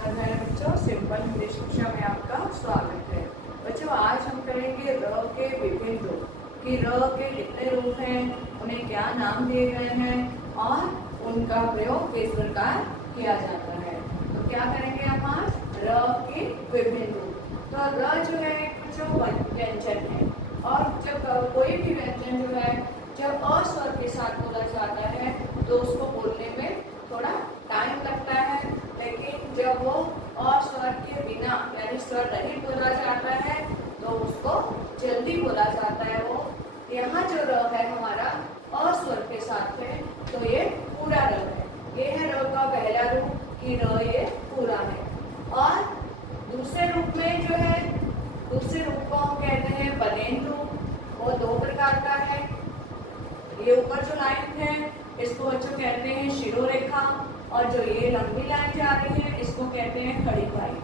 नमस्कार है बच्चों, सिंपल इंग्लिश शिक्षा में आपका स्वागत है। बच्चों आज हम करेंगे र के विभिन्न रूप कि र के कितने रूप हैं, उन्हें क्या नाम दिए गए हैं और उनका प्रयोग किस प्रकार किया जाता है। तो क्या करेंगे हम आज र के विभिन्न रूप। तो र जो है बच्चों व्यंजन है और जब कोई भी व्यंजन जो है जब अ स्वर के साथ बोला जाता है तो उसको बोलने में थोड़ा टाइम लगता है, लेकिन जब वो अ स्वर के बिना यानी स्वर रहित बोला जाता है तो उसको जल्दी बोला जाता है। वो यहाँ जो र है हमारा अ स्वर के साथ है तो ये पूरा र है। ये है र का पहला रूप कि र ये पूरा है। और दूसरे रूप में जो है दूसरे रूप को हम कहते हैं बनेन रूप। वो दो प्रकार का है। ये ऊपर जो लाइन है इसको बच्चों कहते हैं शिरोरेखा और जो ये लंबी लाइन जा रही है इसको कहते हैं खड़ी खाई।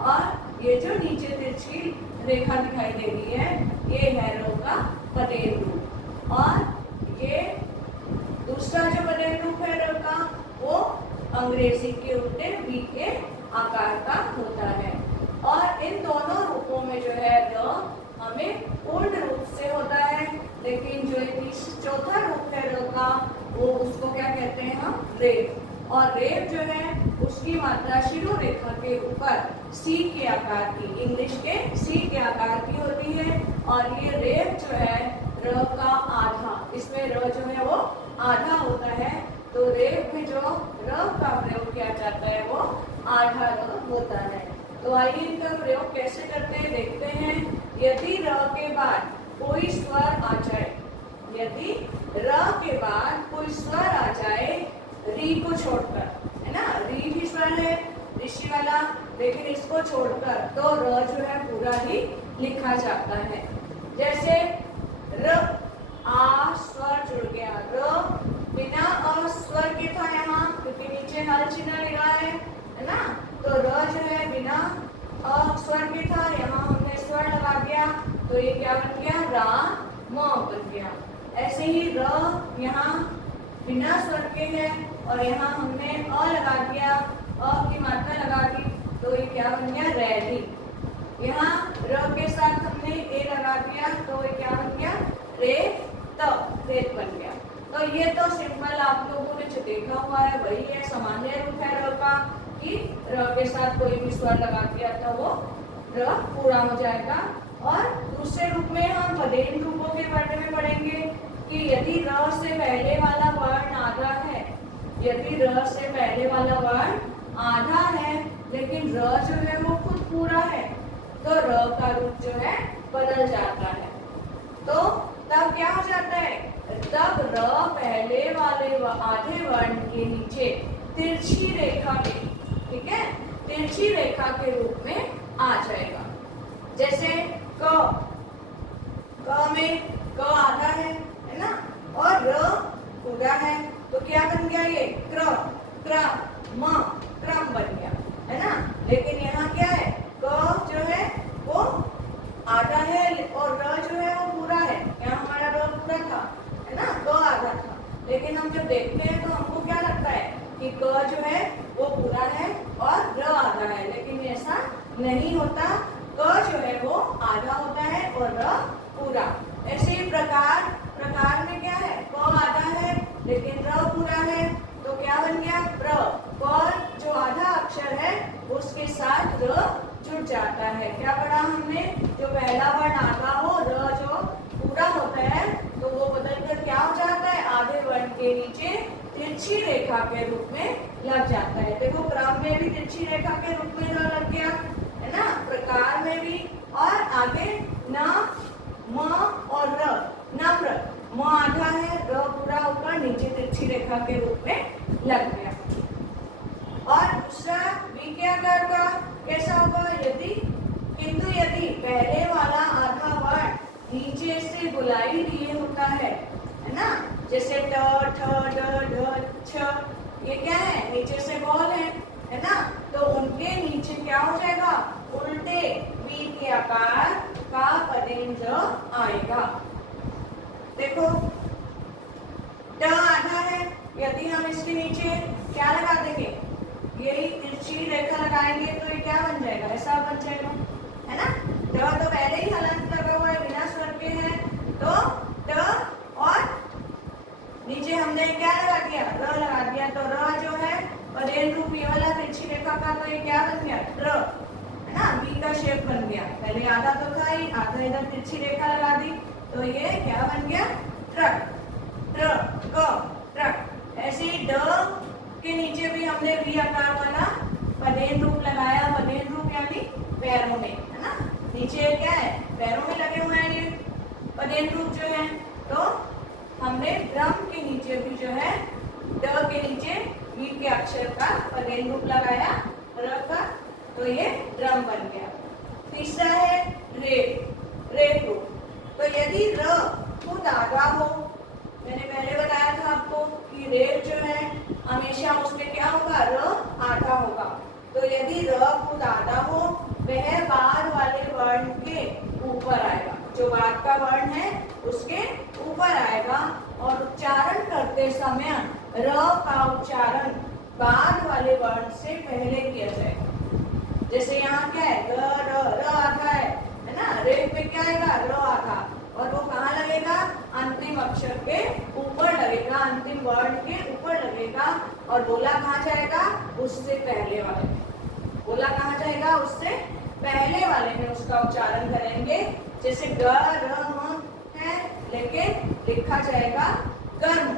और ये जो नीचे तिरछी रेखा दिखाई दे रही है ये है रो का बनेन रूप। और ये दूसरा जो बनेन रूप है रो का वो अंग्रेजी के उल्टे वी के आकार का होता है। और इन दोनों रूपों में जो है र हमें पूर्ण रूप से होता है, लेकिन जो चौथा रूप है र का वो उसको क्या कहते हैं हम रेफ। और रेफ जो है उसकी मात्रा शिरोरेखा के ऊपर सी के आकार की, इंग्लिश के सी के आकार की होती है। और ये रेफ जो है र का आधा, इसमें र जो है वो आधा होता है। तो रेफ में जो र का प्रयोग किया जाता है वो आधा र होता है। तो आइए इनका प्रयोग कैसे करते हैं देखते हैं। यदि र के बाद कोई स्वर आ जाए, यदि र के बाद कोई स्वर आ जाए री को छोड़कर, है ना, री भी स्वर है ऋषि वाला, लेकिन इसको छोड़कर तो र जो है पूरा ही लिखा जाता है। जैसे र आ स्वर जुड़ गया, र बिना अ स्वर के था यहाँ क्योंकि नीचे हल चिन्ह लगा है ना। तो र जो है बिना अ स्वर के था, यहाँ हमने स्वर लगा दिया तो ये क्या बन गया रा म बन गया। ऐसे ही र यहाँ बिना स्वर के है और यहाँ हमने अ लगा दिया, अ की मात्रा लगा दी तो ये क्या बन गया रैली। यहाँ र के साथ हमने ए लगा दिया तो ये क्या बन गया रे त, रेत बन गया। तो ये तो सिंपल आप लोगों ने जो देखा हुआ है वही है, सामान्य रूप है र का कि र के साथ कोई भी स्वर लगा दिया तो वो र पूरा हो जाएगा। और दूसरे रूप में हम बनेन रूपों के बारे में पढ़ेंगे कि यदि र से पहले वाला वर्ण आधा है, यदि र से पहले वाला वर्ण आधा है लेकिन र जो है वो खुद पूरा है तो र का रूप जो है बदल जाता है। तो तब क्या हो जाता है, तब र पहले वाले आधे वर्ण के नीचे तिरछी रेखा के, ठीक है, तिरछी रेखा के रूप में आ जाएगा। जैसे क में क आधा है ना, और र पूरा है तो क्या बन गया ये क्र, म क्रम बन गया, है ना। लेकिन यहाँ क्या है क जो है वो आधा है और र जो है वो पूरा है। यहाँ हमारा र पूरा था, है ना, क आधा था, लेकिन हम जब देखते हैं तो हमको क्या लगता है कि क जो है वो पूरा है और र आधा है, लेकिन ऐसा नहीं होता। क जो है वो आधा होता है और र पूरा। ऐसे ही प्रकार में क्या है क आधा है लेकिन र पूरा है तो क्या बन गया प्र। क जो आधा अक्षर है उसके साथ र जुड़ जाता है। क्या पढ़ा हमने, जो पहला वर्ण आधा हो र जो पूरा होता है तो वो बदलकर क्या हो जाता है आधे वर्ण के नीचे तिरछी रेखा के रूप में लग जाता है। देखो क्रम में भी तिरछी रेखा के रूप में र लग गया, है ना, प्रकार में भी। और आगे न म और र, नम्र, म आधा है र पूरा ऊपर नीचे तिरछी रेखा के रूप में लग गया। और दूसरा वी के आकार का कैसा होगा, किंतु यदि पहले वाला आधा वर्ण नीचे से गोलाई लिए होता है ना, जैसे ट ठ ड ढ छ, ये क्या है नीचे से गोल है ना, तो उनके नीचे क्या हो जाएगा उल्टे वी के आकार का बनेन र आएगा। देखो ट आधा है, यदि हम इसके नीचे क्या लगा देंगे यही तिरछी रेखा लगाएंगे तो ये क्या बन जाएगा, ऐसा बन जाएगा, है ना। तो पहले ही हलंत लगा हुआ है, बिना स्वर के है, तो ट और नीचे हमने क्या लगा दिया, र लगा दिया, तो र जो है पदेन रूप ये वाला तिरछी रेखा का, तो ये क्या बन गया, ट्र, है ना, वी का शेप बन गया। पहले आधा तो था ही, आधा इधर तिरछी रेखा लगा दी, तो ये क्या बन गया, ट्रक, ट्र, क, ट्रक। ऐसे ही ड के नीचे भी हमने वी आकार वाला पदेन रूप लगाया, पदेन रूप यानी पैरों में, है ना, नीचे क्या है, पैरों में लगे हुए हैं ये पदेन रूप जो है। तो हमने ड्रम के नीचे भी जो है ड के नीचे वी के अक्षर का पदेन रूप लगाया, र का, तो ये ड्रम बन गया। तीसरा है रेप, रेप रूप। तो यदि र खुद आधा हो, मैंने पहले बताया था आपको कि रेप जो है हमेशा उसमें क्या होगा, र आधा होगा। तो यदि र खुद आधा हो, वह बाद वाले वर्ण के ऊपर आएगा, जो बाद का वर्ण है उसके ऊपर आएगा, और उच्चारण करते समय र का उच्चारण बाद वाले वर्ण से पहले किया जाएगा। जैसे यहाँ क्या है, र आधा है ना, रेप में क्या आएगा, र आधा, और वो कहाँ लगेगा, अंतिम अक्षर के ऊपर लगेगा, अंतिम वर्ण के ऊपर लगेगा, और बोला कहाँ जाएगा, उससे पहले वाले में। बोला कहाँ जाएगा, उससे पहले वाले में उसका उच्चारण करेंगे। जैसे ग र म है, लेकिन लिखा जाएगा गर्म,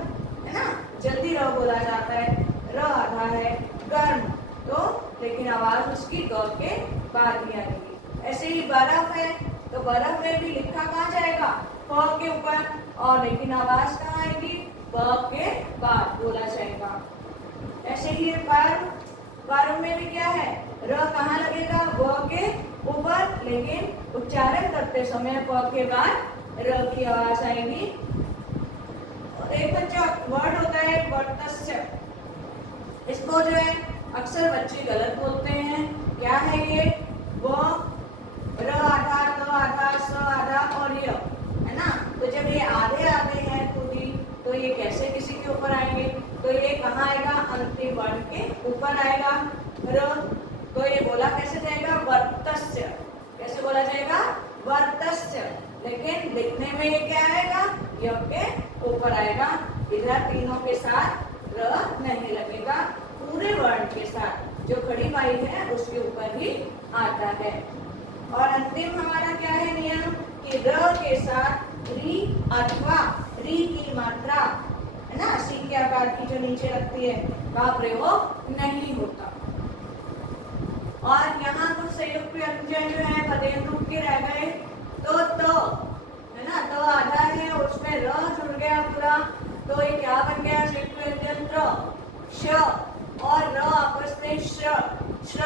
है ना, जल्दी र बोला जाता है, र आधा है, गर्म, तो लेकिन आवाज उसकी ग के बाद ही आएगी। ऐसे ही बर्फ है, तो बर्फ में भी लिखा कहाँ जाएगा, फ के ऊपर, और लेकिन आवाज कहाँ आएगी, ब के बाद बोला जाएगा। ऐसे ही पर्व, पर्व में भी क्या है, र कहाँ लगेगा, ब के ऊपर, लेकिन उच्चारण करते समय प के बाद र की आवाज आएगी। एक बच्चा वर्ड होता है वर्तस्य, इसको जो है अक्सर बच्चे गलत बोलते हैं। क्या है ये, वो र आधा, त आधा, स आधा और य, है ना। तो जब ये आधे आधे हैं खुद ही, तो ये कैसे किसी के ऊपर आएंगे, तो ये कहाँ आएगा, अंतिम वर्ण के ऊपर आएगा र। तो ये बोला कैसे जाएगा, वर्तस्य, कैसे बोला जाएगा, वर्तस्य, लेकिन लिखने में ये क्या आएगा, य के ऊपर आएगा। इधर तीनों के साथ र नहीं लगेगा, पूरे वर्ण के साथ जो खड़ी बाई है उसके ऊपर ही आता है। और अंतिम हमारा क्या है नियम, कि र के साथ री अथवा री की मात्रा, है ना, सी के आकार की जो नीचे लगती है, का प्रयोग नहीं होता। और यहाँ तो संयुक्त व्यंजन जो है पदेन रूप के रह गए, तो है ना, तो आधा है, उसमें र जुड़ गया पूरा, तो ये क्या बन गया, संयुक्त व्यंजन त्र, श और र आपस में श्र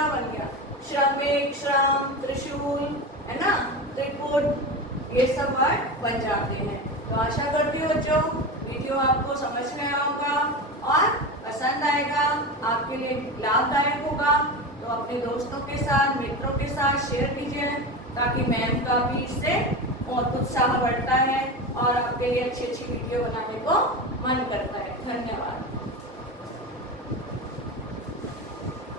बन गया। श्रमिक, श्रम, त्रिशूल, है ना, त्रिपुट, ये सब वर्ड बन जाते हैं। तो आशा करती हूँ बच्चों वीडियो आपको समझ में आया होगा और पसंद आएगा, आपके लिए लाभदायक होगा। तो अपने दोस्तों के साथ, मित्रों के साथ शेयर कीजिए, ताकि मैम का भी इससे और उत्साह बढ़ता है और आपके लिए अच्छी अच्छी वीडियो बनाने को मन करता है। धन्यवाद।